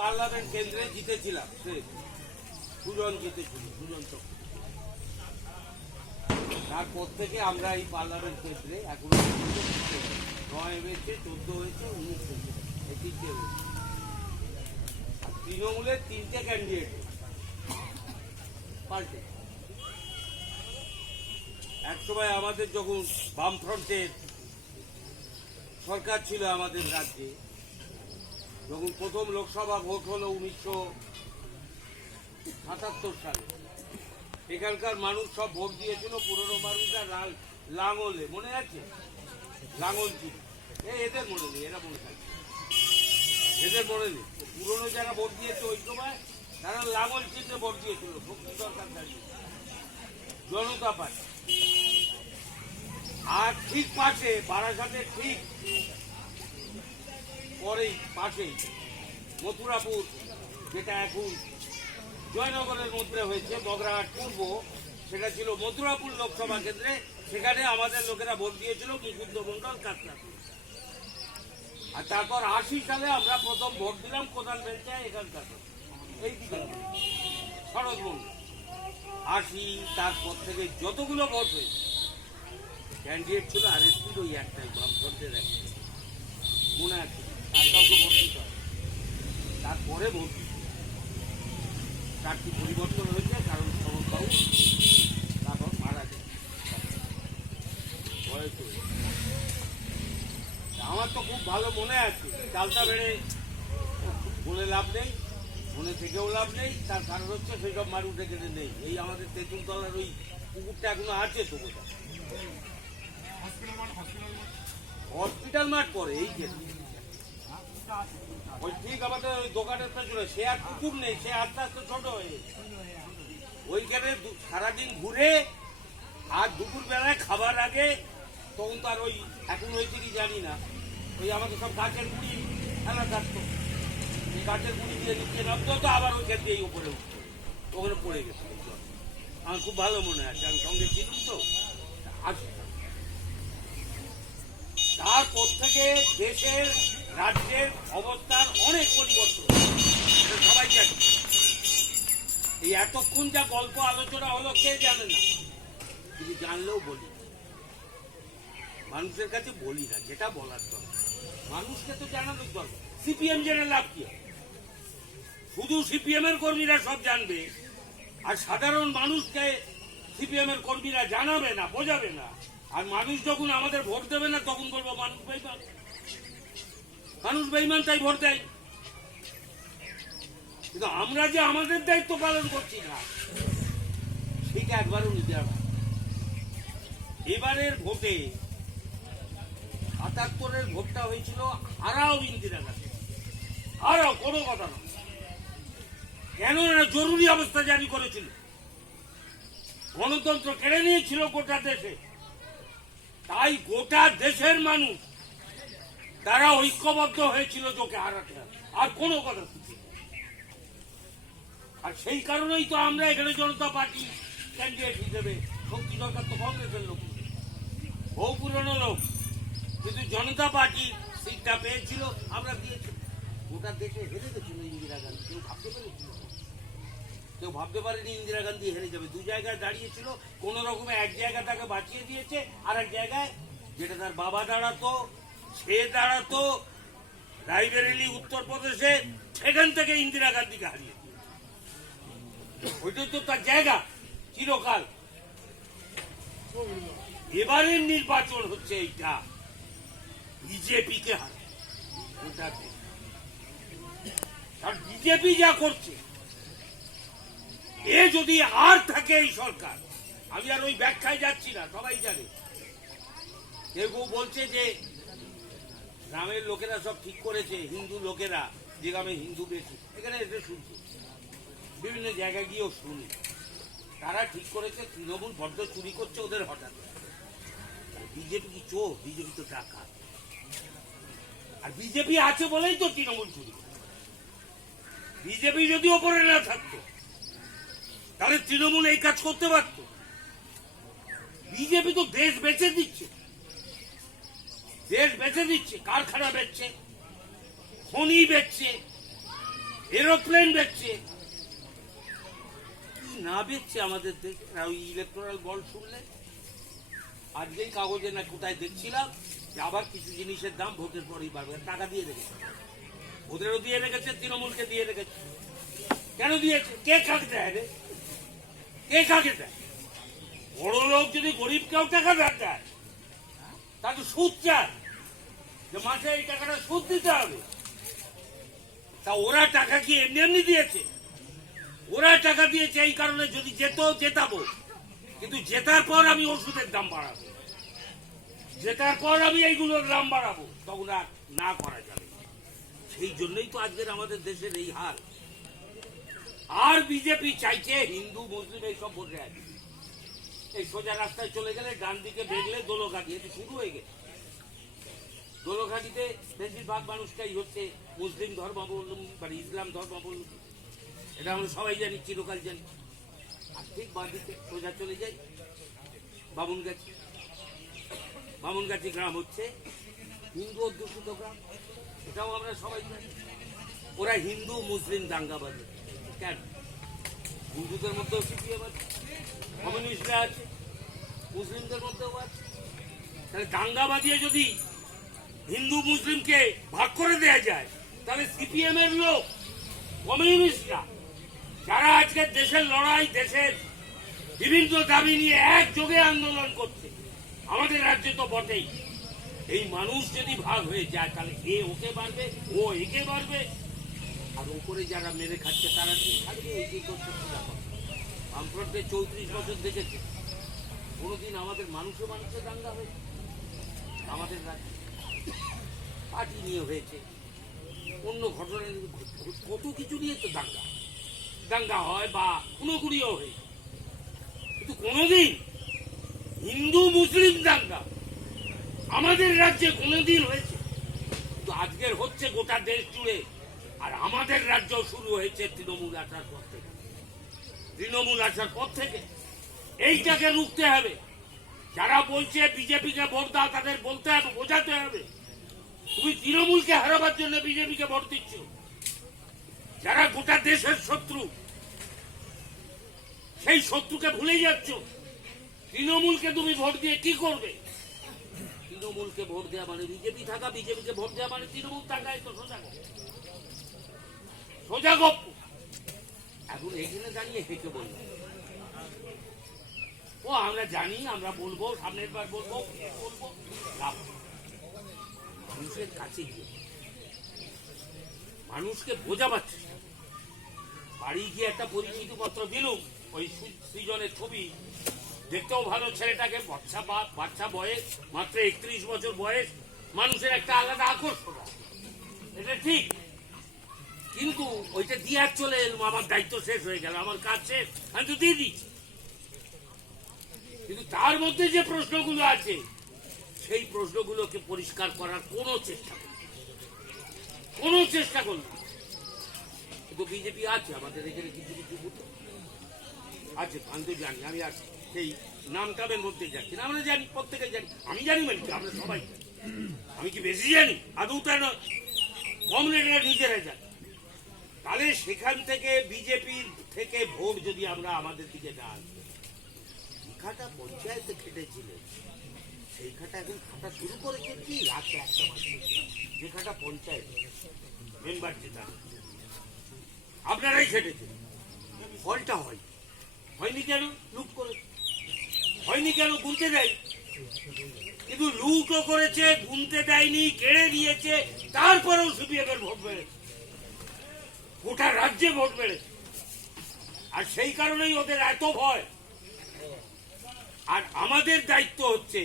Parliament কেন্দ্রে জিতেছিলাম, দুজন জিতেছিল, দুজন চক্র। তারপর থেকে আমরা এই পার্লামেন্ট কেন্দ্রে এখন 9 হয়েছে, 14 হয়েছে, 19 হয়েছে, এই 3টে হয়েছে। আর তৃণমূলের 3টে ক্যান্ডিডেট পাল্টে। একসময় আমাদের যখন বামফ্রন্টের সরকার ছিল আমাদের রাজ্যে, যখন প্রথম লোকসভা ভোট হলো 1977 সালে, এখানকার মানুষ সব ভোট দিয়েছিল পুরনো মানুষরা লাঙলে, মনে আছে? লাঙল ছিল, এদের মনে নেই, এরা মনে থাকে, এদের মনে নেই। পুরনো যারা ভোট দিয়েছে ওই সময় তারা লাঙল চিহ্নে ভোট দিয়েছিল। শক্তি সরকার দাঁড়িয়ে, জনতা পার্টি। আর ঠিক পাশে বারাসাতের ঠিক পরেই পাশেই মথুরাপুর, যেটা এখন জয়নগরের মধ্যে হয়েছে, বগরাহাট পূর্ব, সেটা ছিল মথুরাপুর লোকসভা কেন্দ্রে। সেখানে আমাদের লোকেরা ভোট দিয়েছিল মুকুন্দ মন্ডল কাতলা। আর তারপর 80 সালে আমরা প্রথম ভোট দিলাম কোদাল বেলচায়, এখানকার এই দিকে শরৎ মন্ডল। 80, তারপর থেকে যতগুলো ভোট হয়েছে ক্যান্ডিডেট ছিল আর এসপির ওই একটাই, বামফ্রন্টের একটাই, মনে আছে। তার কাউকে ভোট দিতে হয়, তারপরে ভোট দিতে। 4টি পরিবর্তন হয়েছে, কারণ সরকারবাবু তারপর মারা যায়, বয়স হয়েছে। আমার তো খুব ভালো মনে আছে। চালতা বেড়ে বলে লাভ নেই, মনে থেকেও লাভ নেই। তার কারণ হচ্ছে সেই সব মারু এখানে নেই। এই আমাদের তেঁতুলতলার ওই পুকুরটা এখনো আছে তো, কোথাও হসপিটাল মাঠ পরে এই যে ওই ঠিক আমাদের ওই দোকানের পেছনে, সে আর পুকুর নেই, সে আস্তে আস্তে ছোট হয়ে ওইখানে সারাদিন ঘুরে। আর দুপুর বেলায় খাবার আগে তখন তো আর ওই এখন হয়েছে কি জানি না, ওই আমাদের সব গাছের গুঁড়ি ফেলা থাকতো, এই গাছের গুঁড়ি দিয়ে নিচে নামতো, তো আবার ওইখান দিয়েই উপরে উঠতো, ওখানে পড়ে গেছে। আমার খুব ভালো মনে আছে, আমি সঙ্গে ছিলাম তো। তারপর থেকে দেশের রাজ্যের অবস্থার অনেক পরিবর্তন, সবাই জানে। এই এতক্ষণ যা গল্প আলোচনা হলো কে জানে না, কিন্তু জানলেও বলি, মানুষের কাছে বলি না যেটা বলার দরকার। মানুষকে তো জানানোর দরকার। সিপিএম জেনে লাভ কি? শুধু সিপিএম এর কর্মীরা সব জানবে, আর সাধারণ মানুষকে সিপিএম এর কর্মীরা জানাবে না, বোঝাবে না। আর মানুষ যখন আমাদের ভোট দেবে না, তখন বলবো মানুষ বেইমান, মানুষ বেইমান, তাই ভোট দেয়। কিন্তু আমরা যে আমাদের দায়িত্ব পালন করছি না, সেটা একবারও নিতে হবে। এবারের ভোটে ৭৭-এর ভোটটা হয়েছিল হারাও ইন্দিরা গান্ধী, হারাও, কোনো কথা না। কেন না, জরুরি অবস্থা জারি করেছিল, গণতন্ত্র কেড়ে নিয়েছিল গোটা দেশে। তাই গোটা দেশের মানুষ তারা ঐক্যবদ্ধ হয়েছিল যোগে হারাতে, আর কোনো কথা শুনছি। আর সেই কারণেই তো আমরা এখানে জনতা পার্টি ক্যান্ডিডেট হিসেবে, শক্তি সরকার তো কংগ্রেসের লোক, বহু পুরনো লোক, কিন্তু জনতা পার্টি সিটটা পেয়েছিল, আমরা দিয়েছি। গোটা দেশে হেরে গেছিল ইন্দিরা গান্ধী, কেউ ভাবতে পেরেছিল? কেউ ভাবতে পারেনি ইন্দিরা গান্ধী হেরে যাবে। 2 জায়গায় দাঁড়িয়েছিল, কোন রকমে এক জায়গা তাকে বাঁচিয়ে দিয়েছে, আর এক জায়গায় যেটা তার বাবা দাঁড়াতো, সে দাঁড়াতো রায়বেরেলি উত্তরপ্রদেশে, সেখান থেকে ইন্দিরা গান্ধীকে হারিয়ে ওইটাই তো তার জায়গা চিরকাল। এবারের নির্বাচন হচ্ছে এইটা, বিজেপিকে হারায়। আর বিজেপি যা করছে, এ যদি আর থাকে এই সরকার, আমি আর ওই ব্যাখ্যায় যাচ্ছি না, সবাই জানে। কেউ কেউ বলছে যে গ্রামের লোকেরা সব ঠিক করেছে, হিন্দু লোকেরা, যে গ্রামে হিন্দু বেশি, এখানে এসে শুনছি, বিভিন্ন জায়গায় গিয়েও শুনি, তারা ঠিক করেছে তৃণমূল বড্ড চুরি করছে ওদের হঠাৎ। বিজেপি কি চোর? বিজেপি তো টাকা। আর বিজেপি আছে বলেই তো তৃণমূল চুরি করে। বিজেপি যদি ওপরে না থাকতো, তাহলে তৃণমূল এই কাজ করতে পারত? বিজেপি তো দেশ বেচে দিচ্ছে, দেশ বেচে দিচ্ছে, কারখানা বেচছে, খনি বেচছে, এরোপ্লেন বেচছে, কি না বেচছে আমাদের দেশ। ওই ইলেকট্রাল বন্ড শুনলে আজকেই কাগজে না কোথায় দেখছিলাম যে আবার কিছু জিনিসের দাম ভোটের পরই বাড়বে, টাকা দিয়ে রেখেছে, ওদেরও দিয়ে রেখেছে, তৃণমূলকে দিয়ে রেখেছে। কেন দিয়েছে? কে কাকে দেয় রে? কে কাকে দেয়? বড় লোক যদি গরিবকেও টাকা দেয়, তাকে সুদ চায় যে মাসে এই টাকাটা সুদ দিতে হবে। তা ওরা টাকা কি এমনি এমনি দিয়েছে? ওরা টাকা দিয়েছে এই কারণে যদি জেতাবো, কিন্তু জেতার পর আমি ওষুধের দাম বাড়াবো, জেতার পর আমি এইগুলোর দাম বাড়াবো, তখন আর না করা যাবে। সেই জন্যই তো আজকের আমাদের দেশের এই হাল। আর বিজেপি চাইছে হিন্দু মুসলিম এইসব বসে আছে। এই সোজা রাস্তায় চলে গেলে ডান দিকে দেখলে দোলঘাটি, এটি শুরু হয়ে গেছে। দোলঘাটিতে বেশিরভাগ মানুষটাই হচ্ছে মুসলিম ধর্মাবলম্বী, মানে ইসলাম ধর্মাবলম্বী, এটা আমরা সবাই জানি, চিরকাল জানি। আর ঠিক বাঁ দিকে সোজা চলে যাই বামুনগাছি। বামুনগাছি গ্রাম হচ্ছে হিন্দু অধ্যুষিত গ্রাম, এটাও আমরা সবাই জানি। ওরা হিন্দু মুসলিম দাঙ্গাবাজি। কেন? হিন্দুদের মধ্যেও সিপিএম আছে, কমিউনিস্টরা আছে, মুসলিমদের মধ্যেও আছে। তাহলে দাঙ্গা বাজিয়ে যদি হিন্দু মুসলিমকে ভাগ করে দেয়া যায়, তাহলে সিপিএম এর লোক, কমিউনিস্টরা, যারা আজকে দেশের লড়াই, দেশের বিভিন্ন দাবি নিয়ে একযোগে আন্দোলন করছে, আমাদের রাজ্যে তো বটেই, এই মানুষ যদি ভাগ হয়ে যায়, তাহলে এ ওকে মারবে, ও একে মারবে, আর ওপরে যারা মেরে খাচ্ছে তারা কি থাকবে? এই করছে। বামফ্রন্টে 34 বছর দেখেছে, কোনোদিন আমাদের মানুষে দাঙ্গা হয়েছে? আমাদের রাজ্যে পার্টি নিয়ে হয়েছে, অন্য ঘটনা, কত কিছু নিয়ে তো দাঙ্গা হয় বা খুনোখুনিও হয়েছে, কিন্তু কোনোদিন হিন্দু মুসলিম দাঙ্গা আমাদের রাজ্যে কোনোদিন হয়েছে? কিন্তু আজকের হচ্ছে গোটা দেশ জুড়ে। আর আমাদের রাজ্য শুরু হয়েছে তৃণমূল আসার পর থেকে। তৃণমূল আসার পর থেকে এইটাকে রুখতে হবে। যারা বলছে বিজেপিকে ভোট দাও, তাদের বলতে হবে, বোঝাতে হবে, তুমি তৃণমূলকে হারাবার জন্য বিজেপিকে ভোট দিচ্ছ। যারা গোটা দেশের শত্রু, সেই শত্রুকে ভুলে যাচ্ছ। তৃণমূলকে তুমি ভোট দিয়ে কি করবে? তৃণমূলকে ভোট দেওয়া মানে বিজেপি থাকা, বিজেপিকে ভোট দেওয়া মানে তৃণমূল থাকা, এই তো সোজা গপ্প। এখন এখানে দাঁড়িয়ে হেঁটে বললাম, ও আমরা জানি, আমরা বলবো, সামনের বার বলবো, মানুষের কাছে গিয়ে মানুষকে বোঝাবাচ্ছে। বাড়ি গিয়ে একটা পরিচিতি পত্র দিলুম, ওই সৃজনের ছবি, দেখতেও ভালো ছেলেটাকে, বাচ্চা বয়স, মাত্র 31 বছর বয়স, মানুষের একটা আলাদা আকর্ষণ, এটা ঠিক। কিন্তু ওইটা দিয়ে চলে এলাম, আমার দায়িত্ব শেষ হয়ে গেল, আমার কাজ শেষ, আমি তো দিয়ে দিচ্ছি। কিন্তু তার মধ্যে যে প্রশ্নগুলো আছে, সেই প্রশ্নগুলোকে পরিষ্কার করার কোনো চেষ্টা করল। কিন্তু বিজেপি আছে আমাদের এখানে, কিছু কিছু বুথে আছে, আমি তো জানি, আমি আর সেই নামটামের মধ্যে যাচ্ছি না, আমরা জানি, প্রত্যেকে জানি, আমি জানি মানে কি, আমরা সবাই জানি। আমি কি বেশি জানি? আদৌ তা নয়, কম রেটে নিজেরা জানি। তাহলে সেখান থেকে বিজেপির থেকে ভোট যদি আমরা আমাদের দিকে না আসবো, খাটা পঞ্চায়েতে খেটেছিলেন, সেই খাটা এখন খাটা শুরু করেছে কি রাতে 1টা বাজে, যে খাটা পঞ্চায়েত মেম্বার যেটা আপনারাই খেটেছেন, ফলটা হয়নি কেন? লুট করে হয়নি কেন? গুনতে দেয়, কিন্তু লুটও করেছে, গুনতে দেয়নি, কেড়ে নিয়েছে, তারপরেও সিপিএম এর ভোট বেড়েছে, গোটা রাজ্যে ভোট বেড়েছে। আর সেই কারণেই ওদের এত ভয়। আর আমাদের দায়িত্ব হচ্ছে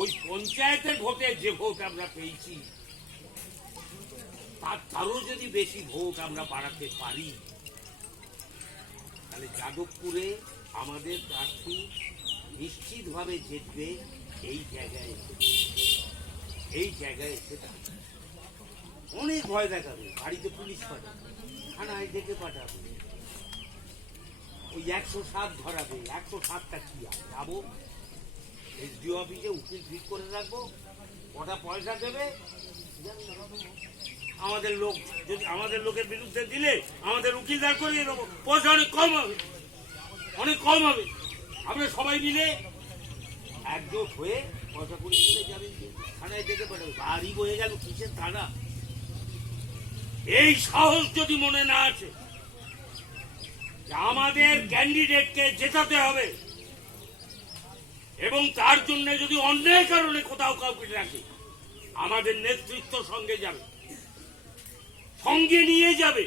ওই পঞ্চায়েতের ভোটে যে ভোট আমরা পেয়েছি, তারও যদি বেশি ভোট আমরা বাড়াতে পারি, তাহলে যাদবপুরে আমাদের প্রার্থী নিশ্চিতভাবে জিতবে। এই জায়গায় এসে অনেক ভয় দেখাবে, বাড়িতে পুলিশ পাঠাবে, থানায় ডেকে পাঠাবে, ওই 107 ধরাবে। 107টা কি যাবো এসডিও অফিসে উকিল ঠিক করে রাখবো, কটা পয়সা দেবে আমাদের লোক, যদি আমাদের লোকের বিরুদ্ধে দিলে আমাদের উকিলদার করিয়ে দেবো, পয়সা অনেক কম হবে, অনেক কম হবে। আমরা সবাই মিলে একজোট হয়ে পয়সা করে দিলে যাবেন, থানায় ডেকে পাঠাবে। বাড়ি বয়ে গেল, কিসের থানা? এই সাহস যদি মনে না আছে যে আমাদের ক্যান্ডিডেটকে জেতাতে হবে এবং তার জন্য যদি অন্যায় কারণে কোথাও কাউকে রাখে, আমাদের নেতৃত্ব সঙ্গে যাবে, সঙ্গে নিয়ে যাবে।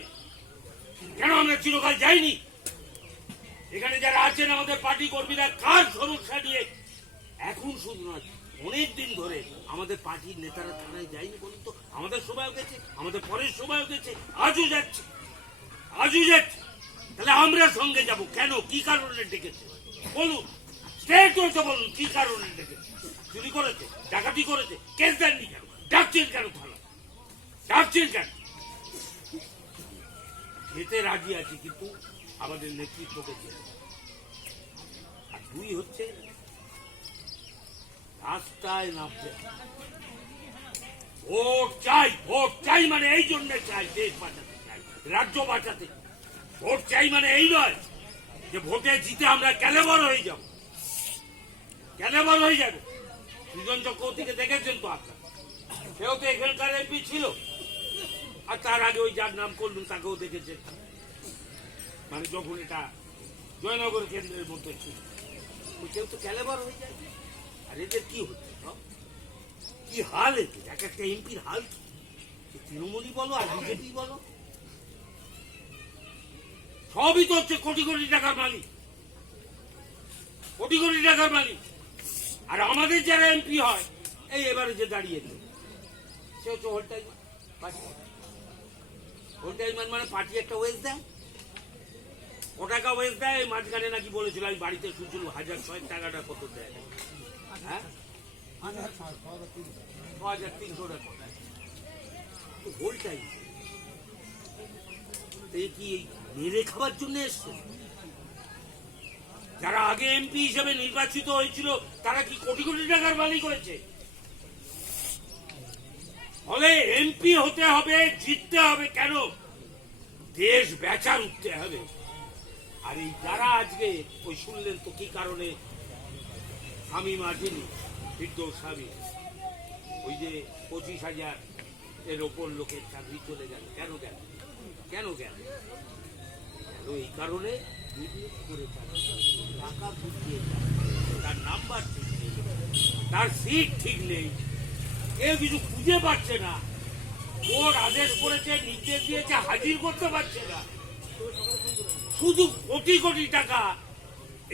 কেন আমরা চিরকাল যাইনি? এখানে যারা আছেন আমাদের পার্টি কর্মীরা কার সমস্যা নিয়ে এখন শুধু নয়, অনেক দিন ধরে আমাদের পার্টির নেতারা থানায় যায়নি বলুন তো? আমাদের সময়ও গেছে, আমাদের পরের সময়ও গেছে, আজও যাচ্ছে, আজও যাচ্ছে। তাহলে আমরা সঙ্গে যাব কেন? কি কারণে ডেকেছে বলুন? স্টেট হয়েছে বলুন, কি কারণে ডেকেছে? চুরি করেছে, ডাকাতি করেছে, কেস দেননি কেন? ডাকছেন কেন থানা? ডাকছেন কেন? যেতে রাজি আছি, কিন্তু আমাদের নেতৃত্বকে চেয়ে। আর দুই হচ্ছে রাস্তায় নামতে ভোট চাই। ভোট চাই মানে এই জন্য চাই, দেশ বাঁচাতে চাই, রাজ্য বাঁচাতে। ভোট চাই মানে এই নয় যে ভোটে জিতে আমরা ক্যালেবার হয়ে যাব, ক্যালেবার হয়ে যাবে। সুজন চক্রবর্তীকে দেখেছেন তো আপনার, সেও তো এখানকার এমপি ছিল, আর তার আগে ওই যার নাম করলুম তাকেও দেখেছেন, মানে যখন এটা জয়নগর কেন্দ্রের মধ্যে ছিল, কেউ তো ক্যালেবার হয়ে যায়। আর এদের কি হচ্ছে, কি হাল? এদের এক একটা এমপির হাল, তৃণমূলই বলো আর বিজেপি বলো, সবই তো হচ্ছে কোটি কোটি টাকার মালিক, কোটি কোটি টাকার মালিক। আর আমাদের যারা এমপি হয়, এই এবারে যে দাঁড়িয়েছে সে হচ্ছে হোল টাইমার। হোল টাইমার মানে পার্টি একটা ওয়েজ দেয়, ও টাকা ওয়েজ দেয়। মাঝখানে নাকি বলেছিল, আমি বাড়িতে শুনছিল 1,000 টাকাটা কত দেয়, হ্যাঁ 6,300 টাকা। হোল টাইম কি মেরে খাবার জন্য এসছে? যারা আগে এমপি হিসেবে নির্বাচিত হয়েছিল তারা কি কোটি কোটি টাকার মালিক হয়েছে? ফলে এমপি হতে হবে, জিততে হবে, কেন? দেশ বেচার উঠতে হবে। আর এই যারা আজকে ওই শুনলেন তো কি কারণে স্বামী মাঝিনি, ফিরদৌস স্বামী, ওই যে 25,000 এর ওপর লোকের চাকরি চলে গেল, কেন গেল? কেন গেল? এই কারণে টাকা ফুটিয়ে, তার নাম্বার ঠিক নেই, তার সিট ঠিক নেই, কেউ কিছু খুঁজে পাচ্ছে না। কোর্ট আদেশ করেছে, নির্দেশ দিয়েছে, হাজির করতে পারছে না। শুধু কোটি কোটি টাকা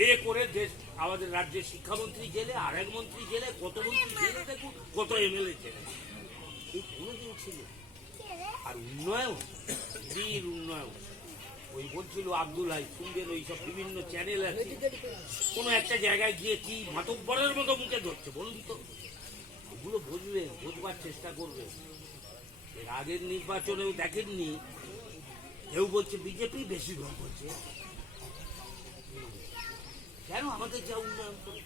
এ করে দেশ, আমাদের রাজ্যের শিক্ষামন্ত্রী জেলে, আরেক মন্ত্রী জেলে, কত মন্ত্রী জেলে, দেখুন কত এমএলএ জেলে। এই কোনোদিন ছিল? আর উন্নয়ন, বীর উন্নয়ন, ওই বলছিল আব্দুল হাই, শুনবেন ওই সব বিভিন্ন চ্যানেল আছে, কোনো একটা জায়গায় গিয়ে কি মাতব্বরের মতো মুখে ধরছে বলুন তো? ওগুলো বুঝবেন, বুঝবার চেষ্টা করবে। এর আগের নির্বাচনেও দেখেননি, কেউ বলছে বিজেপি বেশি ভোট করছে, কেন? আমাদের যা উন্নয়ন করে,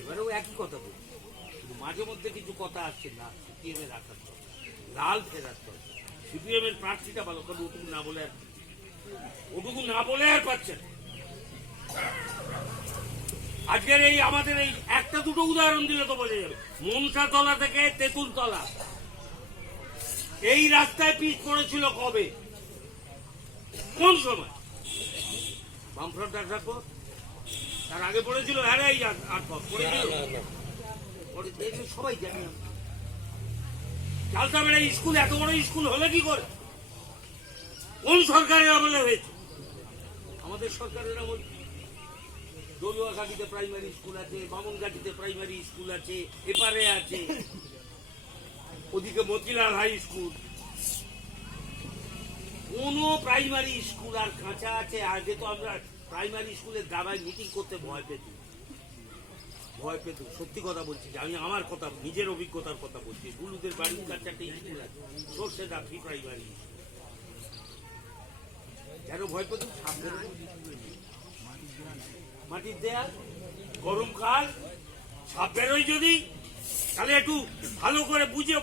এবারেও একই কথা বলছে, মাঝে মধ্যে কিছু কথা আসছে না, সিপিএম এর রাখার লাল ফেরার দরকার। সিপিএম এর প্রার্থীটা ভালো করে ওটুকু না বলে, ওটুকু না বলে আর পাচ্ছেন। আজকের এই আমাদের এই একটা দুটো উদাহরণ দিলে তো বোঝা যাবে। মনসাতলা থেকে তেঁতুলতলা এই রাস্তায় পিচ পড়েছিল কবে, কোন সময়? বামফ্রন্ট আসার পর, তার আগে পড়েছিল, হ্যাঁ এই পড়েছিল, সবাই জানি। চালতাবেড়া স্কুল এত বড় স্কুল হলে কি করে? কোন সরকারের আমলে হয়েছে? আমাদের সরকারের আমল। দলুয়াঘাটিতে প্রাইমারি স্কুল আছে, বামনঘাটিতে প্রাইমারি স্কুল আছে, এপারে আছে, ওদিকে মতিলাল হাই স্কুল। কোন প্রাইমারি স্কুল আর কাঁচা আছে? আগে তো আমরা প্রাইমারি স্কুলের দাবায় মিটিং করতে ভয় পেতাম, ভয় পেত। সত্যি কথা বলছি, আমি আমার কথা, নিজের অভিজ্ঞতার কথা বলছি। বুলুদের বাড়ির কাছে একটা স্কুল আছে, সর্ষেদা প্রি প্রাইমারি, কেন ভয় পেত? মাটির দেয়াল, গরমকাল, সাপ বেরোয় যদি, তাহলে একটু ভালো করে বুঝে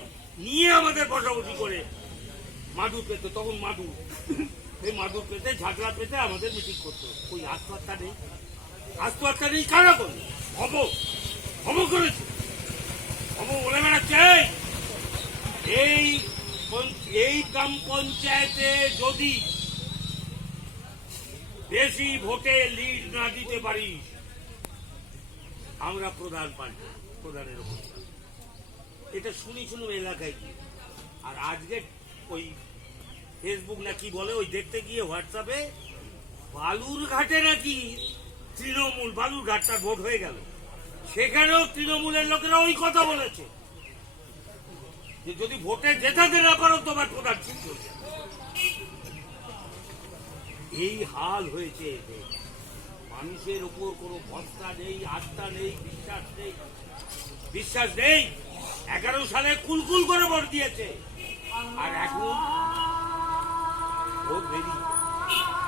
নিয়ে আমাদের বসাবসি করে মাদুর পেতে, তখন মাদুর, এই মাদুর পেতে ঝাঁকড়া পেতে আমাদের মিটিং করতো। ওই আত্মহত্যা নেই, আত্মহত্যা নেই কারা করলো? হব করেছে, হব বলে বেড়াচ্ছে। এই গ্রাম পঞ্চায়েতে যদি বেশি ভোটে লিড না দিতে পারিস, আমরা প্রধান পাল্টে প্রধানের উপর। এটা শুনুন এলাকায় গিয়ে। আর আজকে ওই ফেসবুক না কি বলে, ওই দেখতে গিয়ে হোয়াটসঅ্যাপে বালুরঘাটে নাকি তৃণমূল, বালুরঘাটটার ভোট হয়ে গেল, সেখানেও তৃণমূলের লোকেরা ওই কথা বলেছে যে যদি ভোটে জেতাতে না পারো তোমার প্রধান চিত্র। এই হাল হয়েছে এদের। মানুষের উপর কোনো ভরসা নেই, আস্থা নেই, বিশ্বাস নেই। 11 সালে কুলকুল করে ভোট দিয়েছে, আর এখন ভোট বেরিয়ে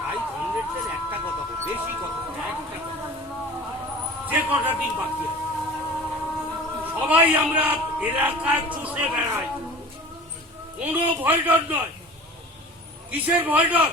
তাই কংগ্রেসের একটা কথা, বেশি কথা, একটা কথা, যে কটা দিন বাকি আছে সবাই আমরা এলাকায় চষে বেড়াই, কোনো ভয় ডর নয়। কিসের ভয় ডর?